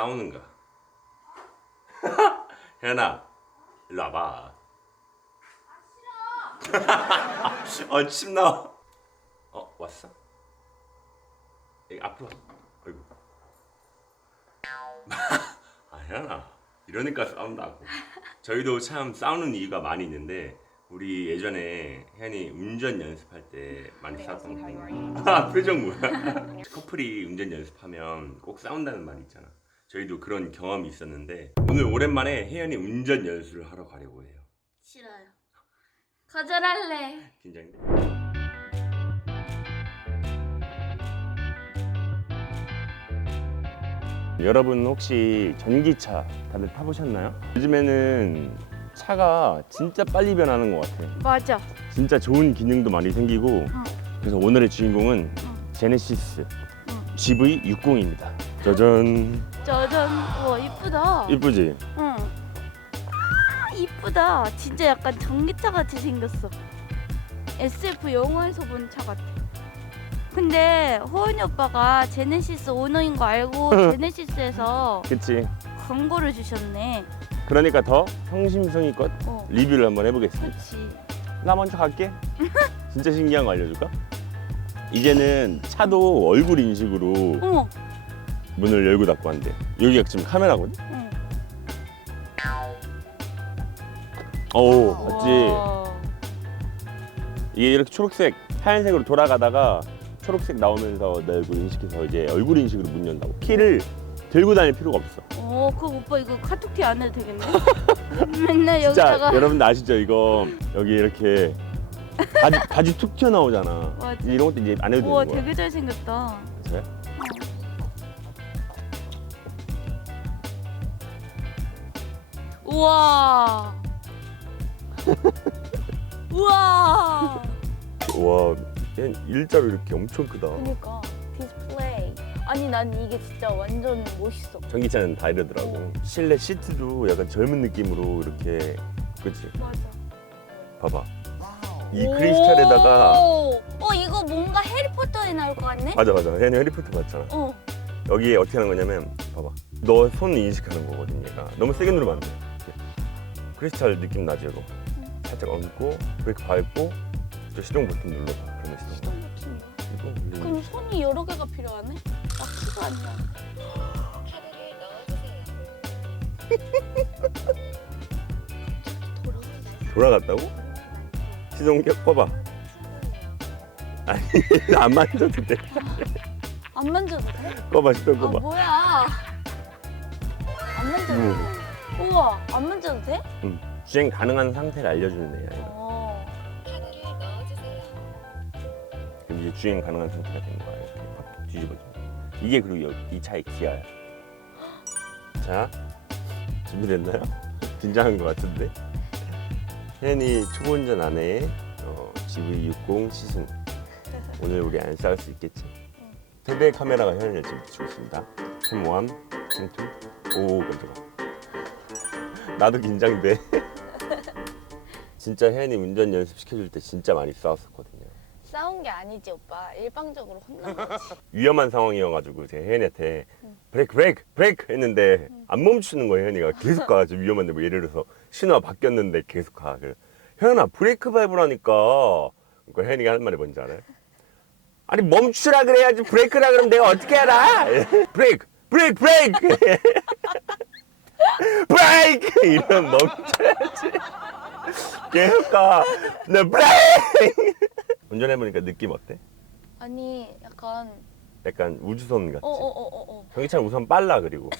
싸우는가? 혜연아, 일로 와봐. 어, 침 나와. 어, 왔어? 여기 앞으로 와. 어이구. 아, 혜연아. 이러니까 싸운다고. 저희도 참 싸우는 이유가 많이 있는데 우리 예전에 혜연이 운전 연습할 때 많이 싸웠던 거. 아, 표정 뭐야? 커플이 운전 연습하면 꼭 싸운다는 말이 있잖아. 저희도 그런 경험이 있었는데 오늘 오랜만에 혜연이 운전 연수를 하러 가려고 해요. 싫어요. 거절할래. 긴장돼? 여러분 혹시 전기차 다들 타보셨나요? 요즘에는 차가 진짜 빨리 변하는 것 같아. 맞아. 진짜 좋은 기능도 많이 생기고 그래서 오늘의 주인공은 어. 제네시스 어. GV60입니다. 짜잔 짜잔. 와 이쁘다. 이쁘지? 응. 아, 이쁘다. 진짜 약간 전기차 같이 생겼어. SF 영화에서 본 차 같아. 근데 호은이 오빠가 제네시스 오너인 거 알고 제네시스에서 그치? 광고를 주셨네. 그러니까 더 성심성의껏 어. 리뷰를 한번 해보겠습니다. 그렇지. 나 먼저 갈게. 진짜 신기한 거 알려줄까? 이제는 차도 얼굴 인식으로 어머. 문을 열고 닫고 한대. 여기가 지금 카메라거든? 응. 오, 맞지? 와. 이게 이렇게 초록색, 하얀색으로 돌아가다가 초록색 나오면서 내 얼굴 인식해서 이제 얼굴 인식으로 문 연다고. 키를 들고 다닐 필요가 없어. 어, 그럼 오빠 이거 카톡티 안 해도 되겠네? 맨날 진짜 여기다가 여러분 아시죠? 이거 여기 이렇게 바지, 바지 툭 튀어나오잖아. 맞아. 이런 것도 이제 안 해도 우와 되는 거야. 되게 잘생겼다. 그래? 우와. 우와. 와, 얘 일자로 이렇게 엄청 크다. 그니까 디스플레이. 아니 난 이게 진짜 완전 멋있어. 전기차는 다 이러더라고. 실내 시트도 약간 젊은 느낌으로 이렇게, 그치? 맞아. 봐봐. 이 크리스탈에다가 어 이거 뭔가 해리포터에 나올 것 같네? 맞아 맞아. 얘는 해리포터 봤잖아. 어. 여기에 어떻게 하는 거냐면 봐봐. 너 손 인식하는 거거든 얘가. 너무 세게 누르면 안 돼. 크리스탈 느낌 나지 이거. 살짝 얹고 브레이크 밟고 저 시동 버튼 눌러봐. 그러면 시동. 눌리면 그럼 손이 여러 개가 필요하네? 나 키가 아니야. 돌아갔다고? 시동 켜 꺼봐. 아니 안 만져도 돼. 안 만져도 돼? 꺼봐 시동 아 꺼봐. 뭐야? 안 만져도 음. 돼? 우와 안 만져도 돼? 주행 가능한 상태를 알려주는 애야. 이거. 어. 그럼 이제 주행 가능한 상태가 되는 거야. 이렇게 확 뒤집어져. 이게 그리고 여- 이 차의 기아야. 자, 준비됐나요? 긴장한 것 같은데. 혜연이 초보 운전 안에 어, GV60 시승. 오늘 우리 안 싸울 수 있겠지? 세대 카메라가 혜연이를 지금 비추고 있습니다. 캠 1, 캠 2. 오, 깜짝아. 나도 긴장돼. 진짜 혜연이 운전 연습 시켜줄 때 진짜 많이 싸웠었거든요. 싸운 게 아니지 오빠. 일방적으로 혼난 거지. 위험한 상황이어가지고 제가 혜연이한테 브레이크 브레이크 브레이크 했는데 안 멈추는 거예요 혜연이가 계속 가 지금 위험한데 뭐 예를 들어서 신호가 바뀌었는데 계속 가 그래 혜연아 브레이크 밟으라니까 그러니까 혜연이가 하는 말이 뭔지 알아요? 아니 멈추라 그래야지 브레이크라 그러면 내가 어떻게 알아 브레이크 브레이크 브레이크 브레이크 이러면 멈춰야지 계속 가내 브레이크 운전해보니까 느낌 어때? 아니 약간 약간 우주선 같지? 어어어어 어, 어. 전기차는 우선 빨라 그리고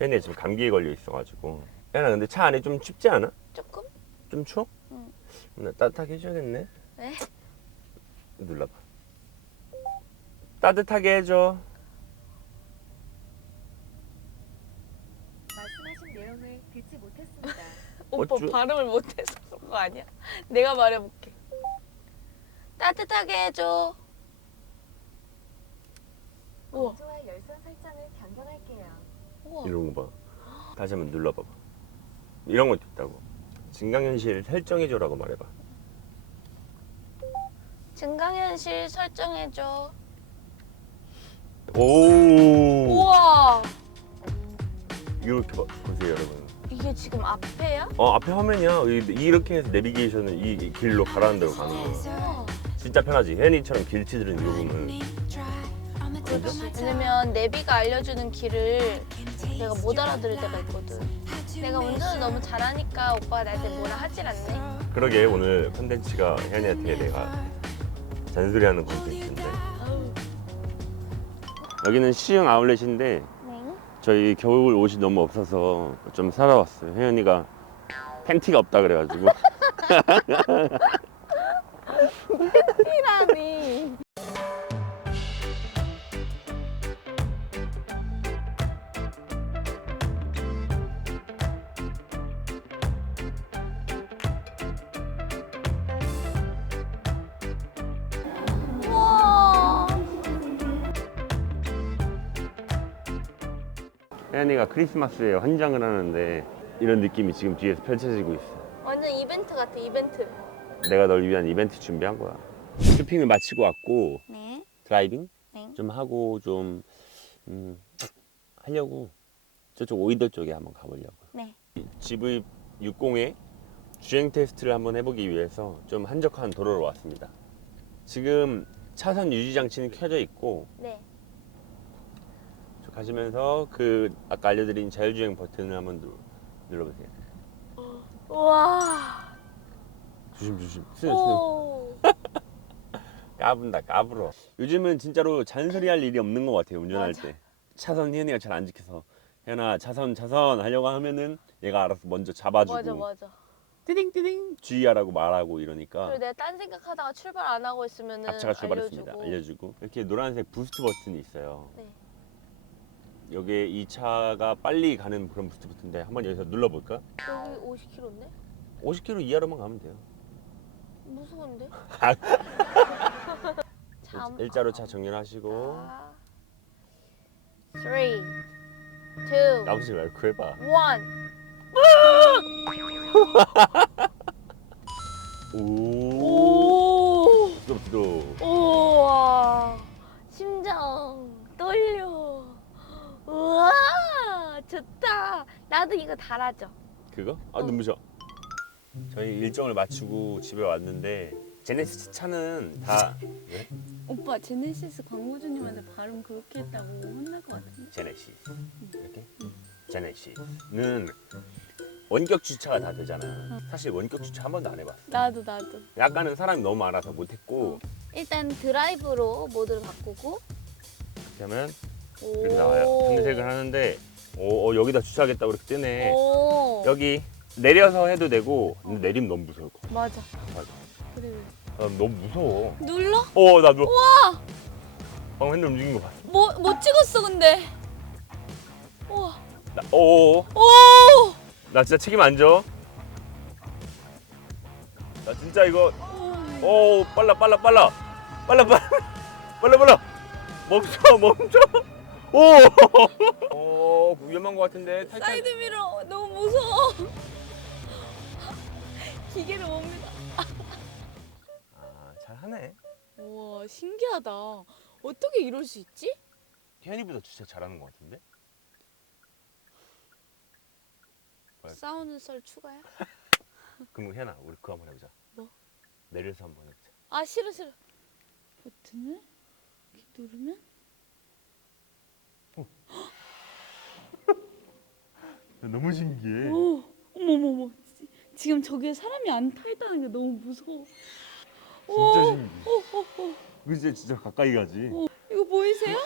혜연이 지금 감기에 걸려 있어가지고 혜연아 근데 차 안에 좀 춥지 않아? 조금? 좀 추워? 응. 나 따뜻하게 해줘야겠네 네. 눌러봐 따뜻하게 해줘 오빠 어쭈- 발음을 못해서 그런 거 아니야? 내가 말해볼게. 따뜻하게 해줘. 우와 건조와 열선 설정을 변경할게요. 우와. 이런 거 봐 다시 한번 눌러봐봐 이런 것도 있다고 증강현실 설정해줘라고 말해봐 증강현실 설정해줘. 오. 우와 이렇게 봐, 보세요, 여러분. 이게 지금 앞에야? 어 앞에 화면이야. 이- 이렇게 해서 내비게이션을 이 길로 가라는 대로 가는 거야. 우와. 진짜 편하지. 혜연이처럼 길 치들은 이거 보면. 왜냐면 내비가 알려주는 길을 내가 못 알아들을 때가 있거든. 내가 운전을 너무 잘하니까 오빠가 나한테 뭐라 하질 않네. 그러게 오늘 컨텐츠가 혜연이한테 내가 잔소리하는 컨텐츠인데 여기는 시흥 아울렛인데 네. 저희 겨울 옷이 너무 없어서 좀 사러 왔어요. 혜연이가 팬티가 없다 그래가지고 혜연이가 크리스마스에 헌장을 하는데 이런 느낌이 지금 뒤에서 펼쳐지고 있어. 완전 이벤트 같아 이벤트. 내가 널 위한 이벤트 준비한 거야. 쇼핑을 마치고 왔고 네. 드라이빙 네. 좀 하고 좀 음, 하려고 저쪽 오이도 쪽에 한번 가보려고. 네. GV60의 주행 테스트를 한번 해보기 위해서 좀 한적한 도로로 왔습니다. 지금 차선 유지 장치는 켜져 있고 네. 저 가시면서 그 아까 알려드린 자율주행 버튼을 한번 누, 눌러보세요. 우와. 조심 조심. 오. 까분다 까불어. 요즘은 진짜로 잔소리할 일이 없는 것 같아요 운전할 맞아. 때. 차선 혜연이가 잘 안 지켜서 혜연아 차선 차선 하려고 하면은 얘가 알아서 먼저 잡아주고 맞아 맞아. 띠딩띠딩 주의하라고 말하고 이러니까 그리고 내가 딴 생각하다가 출발 안 하고 있으면은 앞차가 출발했습니다. 알려주고. 알려주고 이렇게 노란색 부스트 버튼이 있어요. 네. 여기에 이 차가 빨리 가는 그런 부스트 버튼인데 한번 여기서 눌러볼까? 여기 50km인데? 50km 이하로만 가면 돼요. 무서운데? 아. 참. 일자로 차 정렬하시고 아. 3 2 나오지 말고 해봐. 1 오. 오! 부드럽 부드러. 우와! 심장 떨려. 우와! 좋다. 나도 이거 달아줘. 그거? 아 어. 눈부셔. 저희 일정을 마치고 집에 왔는데 제네시스 차는 다 왜? 오빠 제네시스 광고주님한테 발음 그렇게 했다고 혼날 것 같은데? 제네시스 이렇게 제네시스는 원격 주차가 다 되잖아. 사실 원격 주차 한 번도 안 해봤어. 나도 나도 약간은 사람이 너무 많아서 못했고 일단 드라이브로 모드를 바꾸고 오. 이렇게 나와요. 검색을 하는데 오, 어, 여기다 주차하겠다고 이렇게 뜨네. 오. 여기 내려서 해도 되고 근데 내리면 너무 무서울 것 같아. 맞아. 그래 나 너무 무서워. 눌러? 어 나도. 와. 방금 핸들 움직인 거 봤어. 뭐, 못 찍었어 근데 우와 나, 오. 오! 나 진짜 책임 안 져. 나 진짜 이거. 오 빨라 빨라 빨라 빨라 빨라 빨라 빨라 멈춰 멈춰. 오. 오 위험한 것 같은데 탈출. 사이드미러 너무 무서워 기계를 못 믿어 아 잘하네. 우와 신기하다 어떻게 이럴 수 있지? 혜연이보다 주차 잘하는 것 같은데? 뭐야? 싸우는 썰 추가야? 그럼 혜연아 우리 그거 한번 해보자. 뭐? 내려서 한번 해보자. 아 싫어 싫어 버튼을 이렇게 누르면 너무 신기해. 오 어머머머 지- 지금 저기에 사람이 안 타 있다는 게 너무 무서워 진짜 신기해. 오, 오, 오. 그치 진짜 가까이 가지. 이거 보이세요?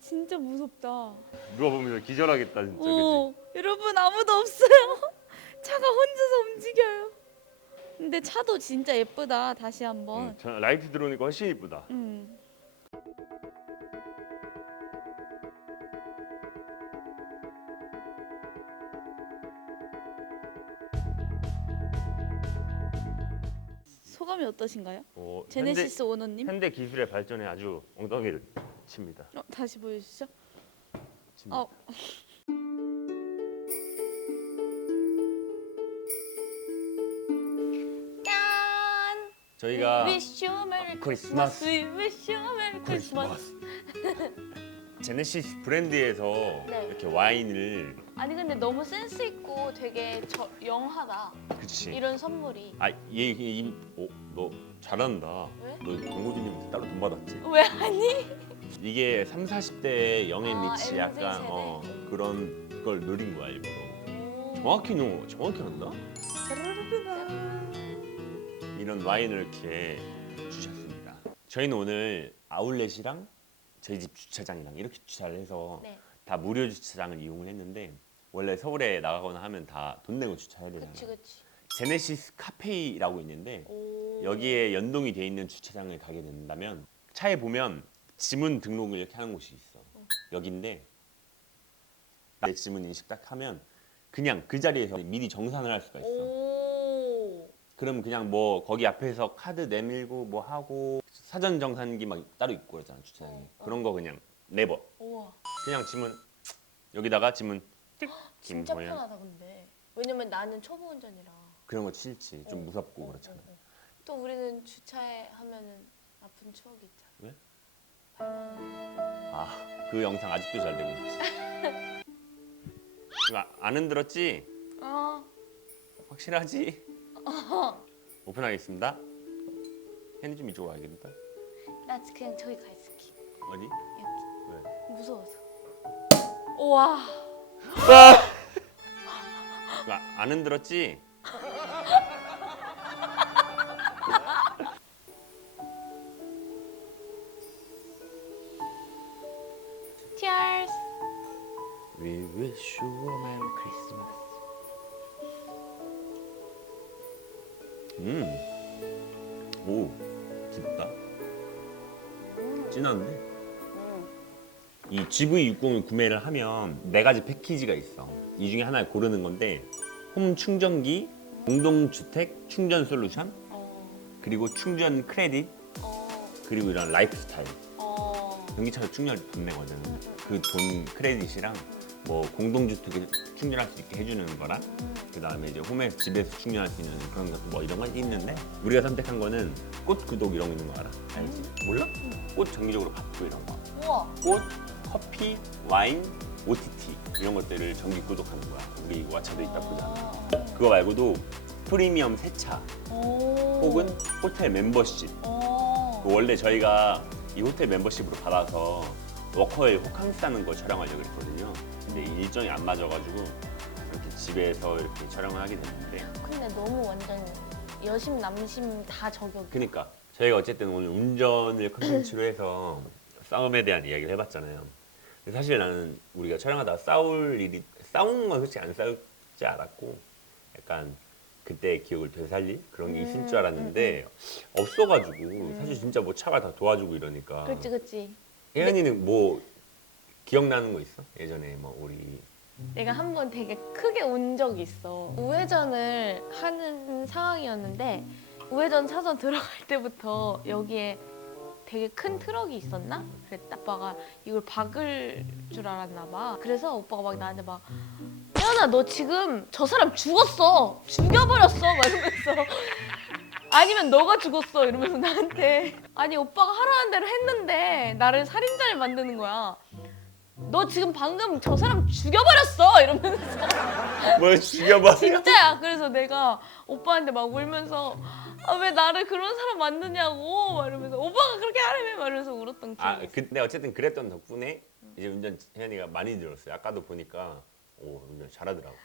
진짜 무섭다. 누가 보면 기절하겠다 진짜. 어, 여러분 아무도 없어요. 차가 혼자서 움직여요. 근데 차도 진짜 예쁘다. 다시 한번. 응, 저 라이트 들어오니까 훨씬 이쁘다. 음. 소감이 어떠신가요? 어, 제네시스 오너님? 현대, 현대 기술의 발전에 아주 엉덩이를 칩니다. 어, 다시 보여주시죠. 칩니다. 어, 짠! 저희가 Wish you a Merry. Christmas. We wish you a Merry Christmas. 제네시스 브랜드에서 네. 이렇게 와인을 아니 근데 너무 센스 있고 되게 저 영하다. 그치 이런 선물이. 아얘이 너 잘한다 왜? 너 광고주님한테 따로 돈 받았지 왜 아니? 이게 3, 40대 영앤 아, 리치 MZ 약간 세대? 어, 그런 걸 노린 거야 일부러 오. 정확히 너 정확히 한다 이런 와인을 이렇게 주셨습니다 저희는 오늘 아울렛이랑 저희 집 주차장이랑 이렇게 주차를 해서 네. 다 무료 주차장을 이용을 했는데 원래 서울에 나가거나 하면 다 돈 내고 주차해야 되잖아요 그치 그치. 제네시스 카페이라고 있는데 오. 여기에 연동이 돼 있는 주차장을 가게 된다면 차에 보면 지문 등록을 이렇게 하는 곳이 있어. 여기인데 내 지문 인식 딱 하면 그냥 그 자리에서 미리 정산을 할 수가 있어. 오. 그럼 그냥 뭐 거기 앞에서 카드 내밀고 뭐 하고 사전 정산기 막 따로 있고 그러잖아 주차장에. 어, 어. 그런 거 그냥 내버. 우와. 그냥 지문 여기다가 지문 띡 진짜. 편하다 근데. 왜냐면 나는 초보 운전이라. 그런 거 싫지. 좀 어, 무섭고 어, 그렇잖아. 어, 어. 또 우리는 주차에 하면은 아픈 추억이 있잖아. 왜? 아, 그 영상 아직도 잘 되고 있지. 이거 아- 안 흔들었지? 어. 확실하지? 오픈하겠습니다. 혜니 좀 이쪽으로 와야겠다. 나 그냥 저기 가 있을게. 어디? 여기. 왜? 무서워서. 우와. 이거 아- 안 흔들었지? Wish you a merry Christmas. 음, 오, 깊다. 진한데? 이 GV60을 구매를 하면 네 가지 패키지가 있어. 이 중에 하나를 고르는 건데 홈 충전기, 공동주택 충전 솔루션, 어. 그리고 충전 크레딧, 어. 그리고 이런 라이프 스타일. 어. 전기차로 충전할 때돈 내거든. 그 돈 크레딧이랑 뭐 공동주택에 충전할 수 있게 해주는 거랑 그 다음에 이제 홈에서 집에서 충전할 수 있는 그런 것뭐 이런 건 있는데 우리가 선택한 거는 꽃 구독 이런 거 있는 거 알아? 알지? 몰라? 꽃 정기적으로 받고 이런 거. 우와. 꽃, 커피, 와인, OTT 이런 것들을 정기 구독하는 거야. 우리 왓챠도 있다 보잖아. 그거 말고도 프리미엄 세차 오. 혹은 호텔 멤버십 오. 그 원래 저희가 이 호텔 멤버십으로 받아서 워커힐 호캉스 하는 거 촬영하려고 했거든요. 근데 일정이 안 맞아가지고 이렇게 집에서 이렇게 촬영을 하게 됐는데 근데 너무 완전 여심 남심 다 저격. 그러니까 저희가 어쨌든 오늘 운전을 컨텐츠로 해서 싸움에 대한 이야기를 해봤잖아요. 근데 사실 나는 우리가 촬영하다가 싸울 일이 싸우는 건 솔직히 안 싸울지 알았고 약간 그때 기억을 되살릴 그런 게 있을 줄 알았는데 없어가지고 사실 진짜 뭐 차가 다 도와주고 이러니까 그렇지 그렇지. 혜연이는 뭐 기억나는 거 있어? 예전에 뭐 우리 내가 한 번 되게 크게 운 적이 있어. 우회전을 하는 상황이었는데 우회전 차선 들어갈 때부터 여기에 되게 큰 트럭이 있었나? 그랬다. 아빠가 이걸 박을 줄 알았나 봐. 그래서 오빠가 막 나한테 막 혜연아 너 지금 저 사람 죽었어. 죽여버렸어. 막 이러면서 아니면 너가 죽었어 이러면서 나한테 아니 오빠가 하라는 대로 했는데 나를 살인자를 만드는 거야. 너 지금 방금 저 사람 죽여버렸어! 이러면서. 뭘 죽여봐 진짜야. 그래서 내가 오빠한테 막 울면서 아, 왜 나를 그런 사람 만드냐고! 막 이러면서 오빠가 그렇게 하라며! 막 이러면서 울었던 기억이 아 있어. 근데 어쨌든 그랬던 덕분에 이제 운전 혜연이가 많이 늘었어요. 아까도 보니까 오 운전 잘하더라고